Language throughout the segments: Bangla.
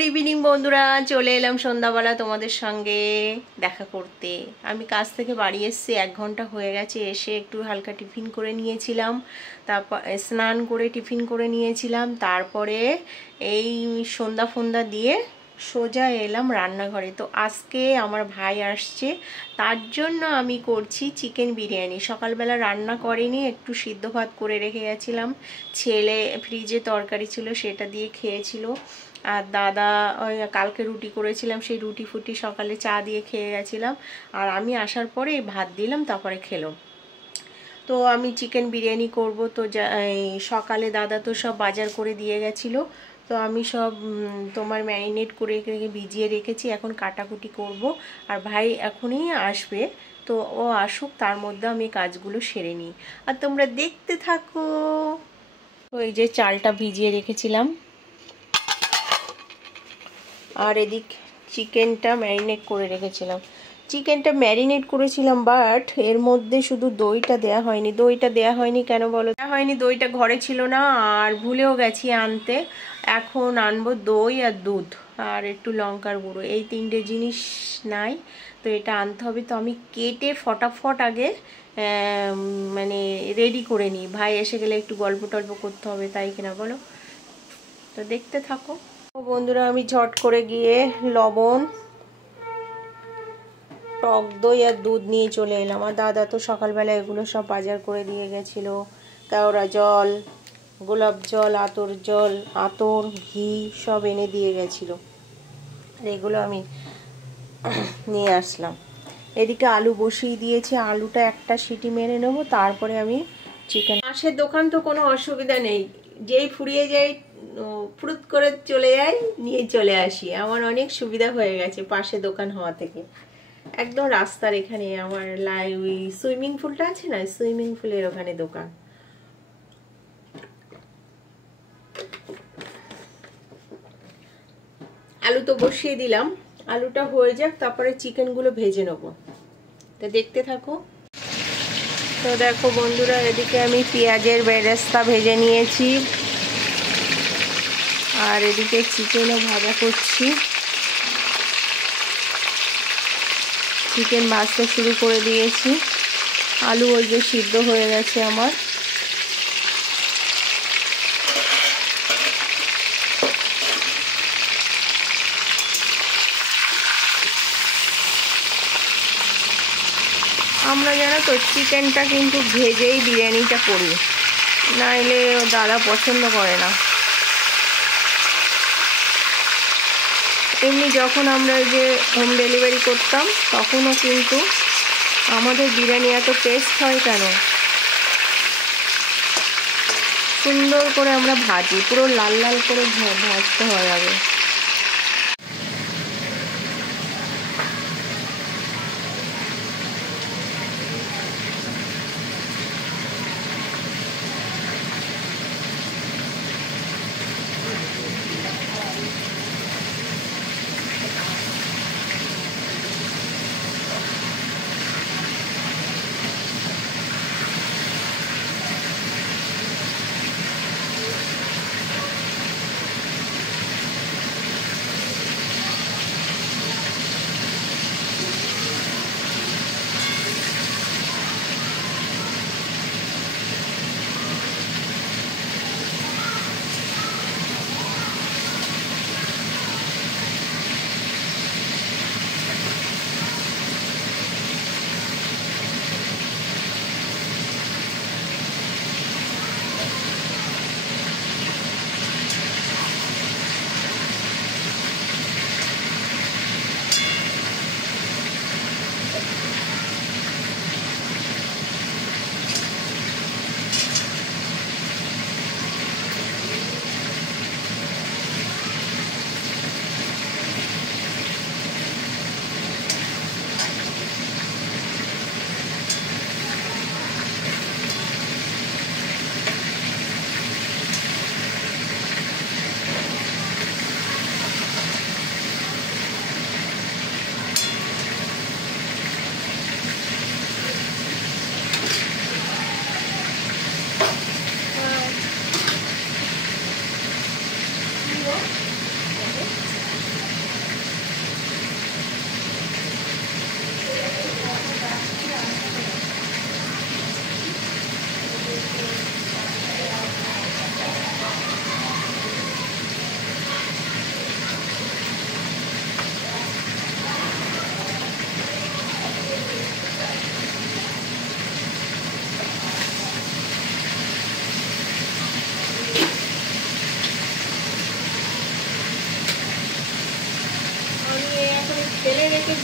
গুড ইভিনিং বন্ধুরা, চলে এলাম সন্ধ্যাবেলা তোমাদের সঙ্গে দেখা করতে। আমি কাজ থেকে বাড়ি এসেছি, 1 ঘন্টা হয়ে গেছে। এসে একটু হালকা টিফিন করে নিয়েছিলাম, তারপর স্নান করে টিফিন করে নিয়েছিলাম। তারপরে এই সন্ধ্যা দিয়ে সোজা এলাম রান্নাঘরে। তো আজকে আমার ভাই আসছে, তার জন্য আমি করছি চিকেন বিরিয়ানি। সকালবেলা রান্না করিনি, একটু সিদ্ধ ভাত করে রেখে গেছিলাম। ছেলে ফ্রিজে তরকারি ছিল, সেটা দিয়ে খেয়েছিল। আর দাদা ওই কালকে রুটি করেছিলাম, সেই রুটি ফুটি সকালে চা দিয়ে খেয়ে গেছিলাম। আর আমি আসার পরে ভাত দিলাম, তারপরে খেলো। তো আমি চিকেন বিরিয়ানি করব। তো সকালে দাদা তো সব বাজার করে দিয়ে গেছিলো। তো আমি সব তোমার ম্যারিনেট করে ভিজিয়ে রেখেছি, এখন কাটাকুটি করব। আর ভাই এখনই আসবে, তো ও আসুক, তার মধ্যে আমি কাজগুলো সেরে নিই। আর তোমরা দেখতে থাকো। তো এই যে চালটা ভিজিয়ে রেখেছিলাম, আর এদিক চিকেনটা ম্যারিনেট করে রেখেছিলাম। চিকেনটা ম্যারিনেট করেছিলাম, বাট এর মধ্যে শুধু দইটা দেয়া হয়নি। দইটা দেয়া হয়নি কেন বলো? দেওয়া হয়নি, দইটা ঘরে ছিল না, আর ভুলেও গেছি আনতে। এখন আনবো দই আর দুধ আর একটু লঙ্কার গুঁড়ো, এই 3টে জিনিস নাই। তো এটা আনতে হবে। তো আমি কেটে ফটাফট আগে মানে রেডি করে নিই, ভাই এসে গেলে একটু গল্প টল্প করতে হবে, তাই কিনা বলো? তো দেখতে থাকো বন্ধুরা। আমি ঝট করে গিয়ে লবণ, টক দই আর দুধ নিয়ে চলে এলাম। আর দাদা তো সকালবেলা এগুলো সব বাজার করে দিয়ে গেছিল। কেওড়া জল, গোলাপ জল, আতর, ঘি সব এনে দিয়ে গেছিল। আর এগুলো আমি নিয়ে আসলাম। এদিকে আলু বসিয়ে দিয়েছি, আলুটা একটা সিটি মেরে নেব, তারপরে আমি চিকেন। পাশের দোকান তো কোনো অসুবিধা নেই, যেই ফুরিয়ে যাই ফুরুত করে চলে যাই, নিয়ে চলে আসি। আমার অনেক সুবিধা হয়ে গেছে পাশে দোকান হওয়া থেকে। একদম রাস্তার এখানে আমার ওই সুইমিং পুলটা আছে না, সুইমিং পুলের ওখানে দোকান। আলু তো বসিয়ে দিলাম, আলুটা হয়ে যাক, তারপরে চিকেনগুলো ভেজে নেব। তো দেখতে থাকো। তো দেখো বন্ধুরা, এদিকে আমি পেঁয়াজের বেরেস্তা ভেজে নিয়েছি, আর এদিকে চিকেনও ভাজা করছি। চিকেন ভাজতে শুরু করে দিয়েছি। আলু ওই যে সিদ্ধ হয়ে গেছে আমার। আমরা জানো তো চিকেনটা কিন্তু ভেজেই বিরিয়ানিটা করি, নাইলে দাদা পছন্দ করে না। এমনি যখন আমরা যে হোম ডেলিভারি করতাম, তখনও কিন্তু আমাদের বিরিয়ানি এত টেস্ট হয় কেন? সুন্দর করে আমরা ভাজি, পুরো লাল লাল করে ভাজতে হয় আগে।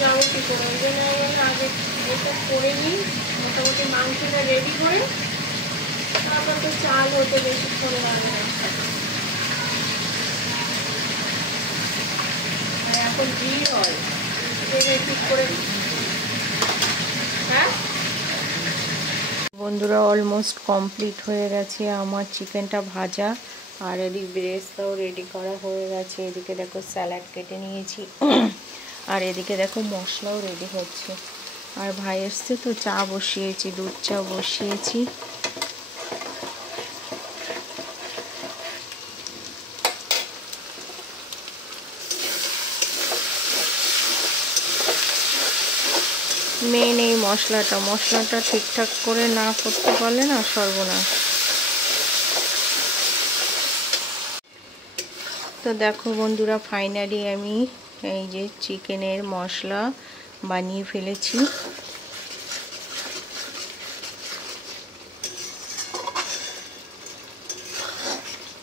যাবো কি করে, ওই জন্য আগে এটা করে নিই, মোটামুটি মাংসটা রেডি করে তারপর তো চাল হতে বেশিক্ষণ লাগে না। এখন ভিড় হয় ঠিক করে। হ্যাঁ বন্ধুরা, অলমোস্ট কমপ্লিট হয়ে গেছে আমার চিকেনটা ভাজা, আর এদিকে ব্রেস্টটাও রেডি করা হয়ে গেছে। এদিকে দেখো স্যালাড কেটে নিয়েছি, আর এদিকে দেখো মশলাও রেডি হচ্ছে। আর ভাই এসছে তো চা বসিয়েছি, দুধ চা বসিয়েছি। মেন এই মশলাটা ঠিকঠাক করে না করতে পারলে না সর্বনাশ। তো দেখো বন্ধুরা, ফাইনালি আমি এই যে চিকেনের মশলা বানিয়ে ফেলেছি।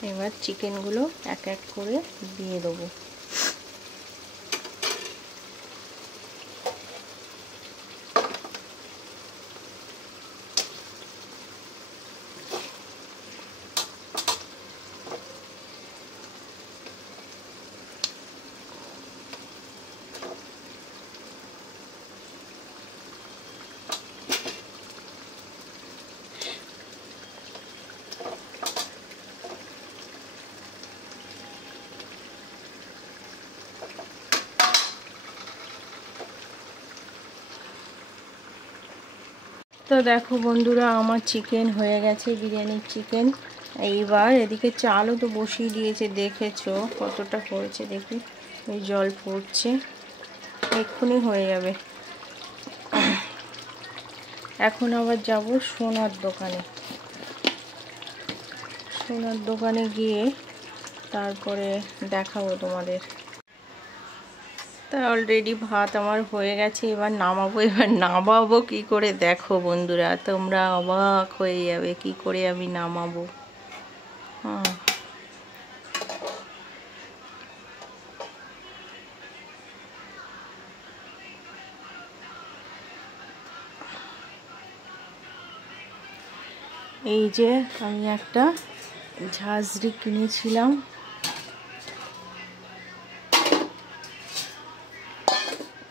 এবার চিকেনগুলো এক এক করে দিয়ে দেবো। তো দেখো বন্ধুরা, আমার চিকেন হয়ে গেছে, বিরিয়ানির চিকেন। এইবার এদিকে চালও তো বসিয়ে দিয়েছে, দেখেছো কতটা হয়েছে, দেখি এই জল পড়ছে, এক্ষুনি হয়ে যাবে। এখন আবার যাব সোনার দোকানে গিয়ে তারপরে দেখাবো তোমাদের। তা অলরেডি ভাত আমার হয়ে গেছে, এবার নামাবো কি করে দেখো বন্ধুরা, তোমরা অবাক হয়ে যাবে কি করে আমি নামাবো। এই যে আমি একটা ঝাঁঝরি কিনেছিলাম,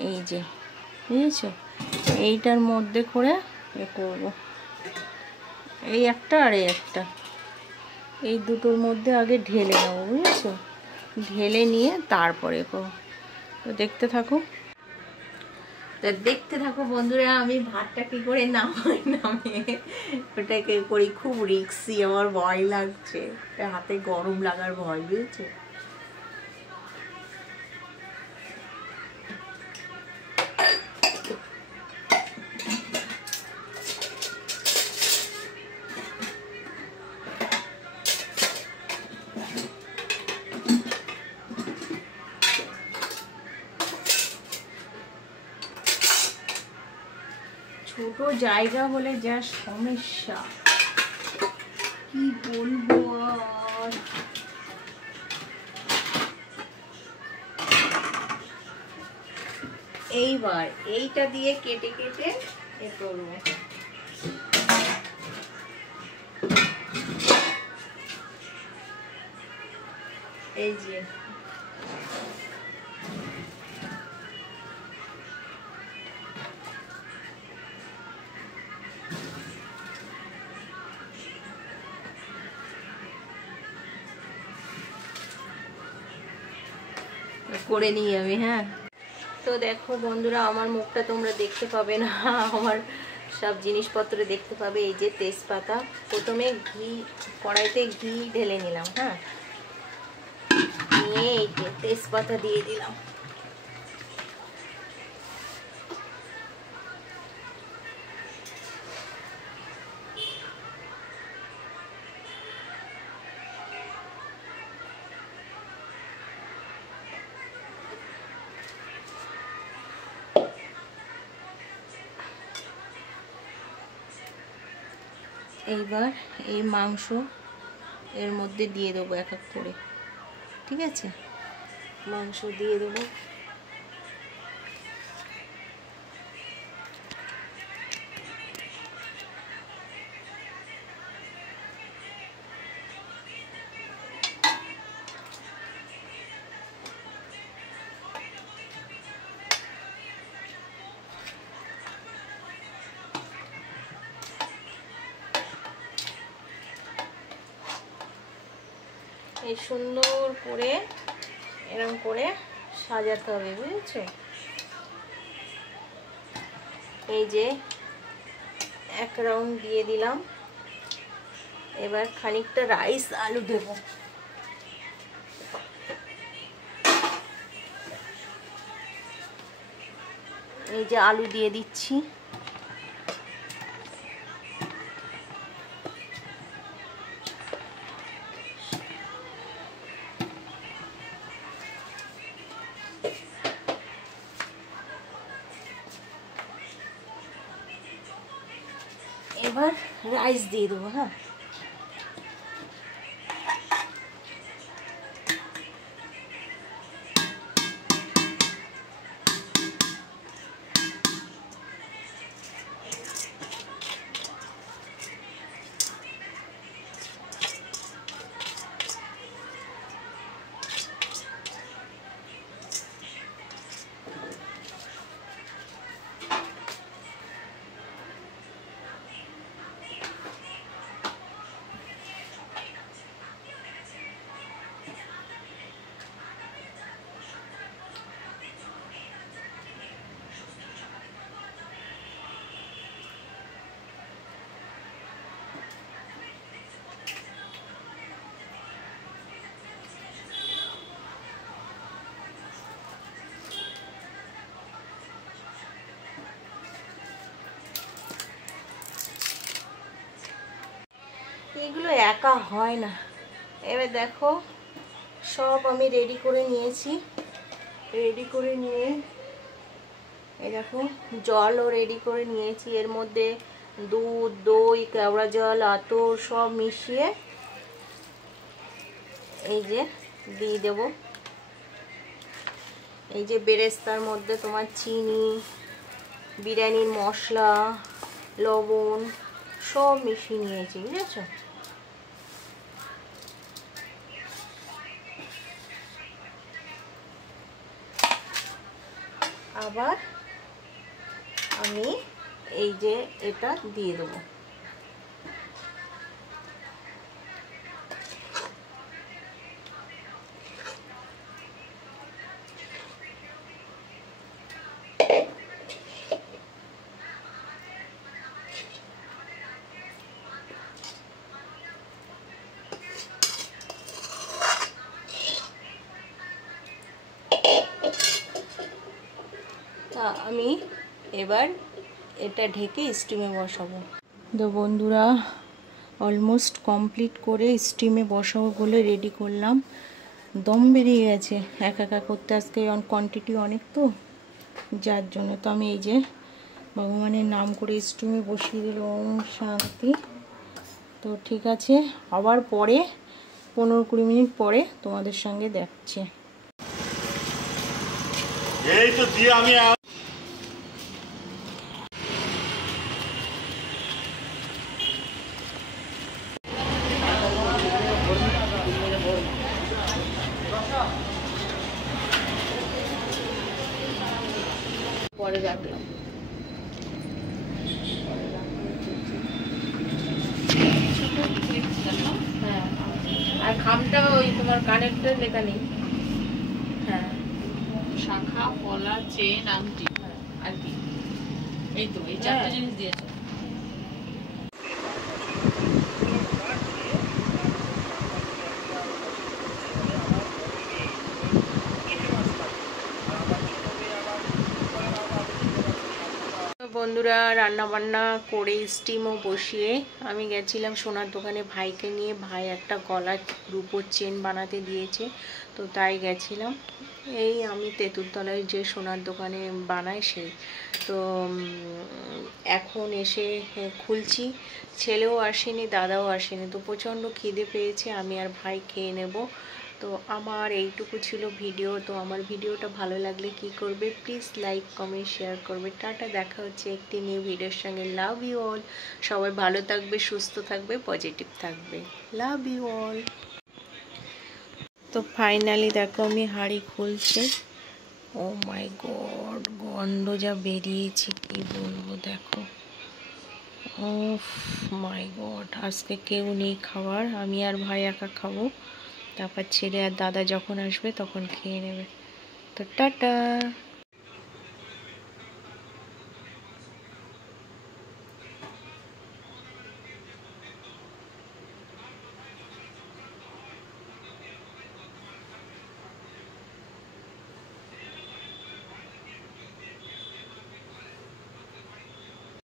এই যে বুঝেছো, এইটার মধ্যে করে এ করবো, এই একটা আর এই একটা, এই দুটোর মধ্যে আগে ঢেলে নেবো, বুঝেছো, ঢেলে নিয়ে তারপরে করবো। তো দেখতে থাকো বন্ধুরা, আমি ভাতটা কি করে নামিয়ে ওটাকে করি। খুব রিস্কি, আমার ভয় লাগছে, হাতে গরম লাগার ভয়, বুঝেছো। ছোট জায়গা হলে যা সমস্যা কি বলবো আর। এইবার এইটা দিয়ে কেটে এ করবো। এই যে করে নিই আমি। হ্যাঁ, তো দেখো বন্ধুরা, আমার মুখটা তোমরা দেখতে পাবে না, আমার সব জিনিসপত্র দেখতে পাবে। এই যে তেজপাতা, প্রথমে কড়াইতে ঘি ঢেলে নিলাম। হ্যাঁ, নিয়ে এই যে তেজপাতা দিয়ে দিলাম। এইবার এই মাংস এর মধ্যে দিয়ে দেবো এক এক করে, ঠিক আছে, মাংস দিয়ে দেবো। এই সুন্দর করে এরকম করে সাজাতে হবে, বুঝেছো? এই যে এক রাউন্ড দিয়ে দিলাম। এবার খানিকটা রাইস আলু দেব। এই যে আলু দিয়ে দিচ্ছি। এবার রাইস দিয়ে দেবো। হ্যাঁ, এগুলো একা হয় না। এবার দেখো সব আমি রেডি করে নিয়েছি। রেডি করে নিয়ে এই দেখো জলও রেডি করে নিয়েছি। এর মধ্যে দুধ, দই, কেওড়া জল, আতর সব মিশিয়ে এই যে দিয়ে দেব। এই যে বেরেস্তার মধ্যে তোমার চিনি, বিরিয়ানির মশলা, লবণ সব মিশিয়ে নিয়েছি, বুঝেছো? আবার আমি এই যে এটা দিয়ে দেবো। তা আমি এবার এটা ঢেকে স্টিমে বসাবো। তো বন্ধুরা অলমোস্ট কমপ্লিট করে স্টিমে বসাবো বলে রেডি করলাম। দম বেরিয়ে গেছে একা একা করতে, আজকে কোয়ান্টিটি অনেক তো, যার জন্য। তো আমি এই যে ভগবানের নাম করে স্টিমে বসিয়ে দিল, ওম শান্তি। তো ঠিক আছে, আবার পরে 15-20 মিনিট পরে তোমাদের সঙ্গে দেখছি। এই তো দিয়ে আমি পরে রাখলাম। হ্যাঁ, আর খামটা ওই তোমার কানেক্টর লেখা নেই। হ্যাঁ, শাখা, পলা, চেন, আংটি আর কি, এই তো এই চারটা জিনিস দিয়েছে। বন্ধুরা রান্না বান্না করে স্টিমও বসিয়ে আমি গেছিলাম সোনার দোকানে ভাইকে নিয়ে। ভাই একটা গলার রূপোর চেন বানাতে দিয়েছে, তো তাই গেছিলাম। এই আমি তেঁতুলতলায় যে সোনার দোকানে বানায় সেই, তো এখন এসে খুলছি। ছেলেও আসেনি, দাদাও আসেনি, তো প্রচণ্ড খিদে পেয়েছে। আমি আর ভাই খেয়ে নেব। তো আমার এইটুকু ছিল ভিডিও। তো আমার ভিডিওটা ভালো লাগলে কি করবে, প্লিজ লাইক, কমেন্ট, শেয়ার করবে। টাটা, দেখা হচ্ছে একটি নিউ ভিডিওর সঙ্গে। Love you all. সবাই ভালো থাকবে, সুস্থ থাকবে, পজিটিভ থাকবে। Love you all. তো ফাইনালি দেখো আমি হাঁড়ি খুলছি। ও মাই গড, গন্ধ যা বেরিয়েছে কি বলবো। দেখো, ও মাই গড, আজকে কেউ নেই খাবার, আমি আর ভাই একা খাবো। তারপর ছেলে আর দাদা যখন আসবে তখন খেয়ে নেবে। তো টাটা।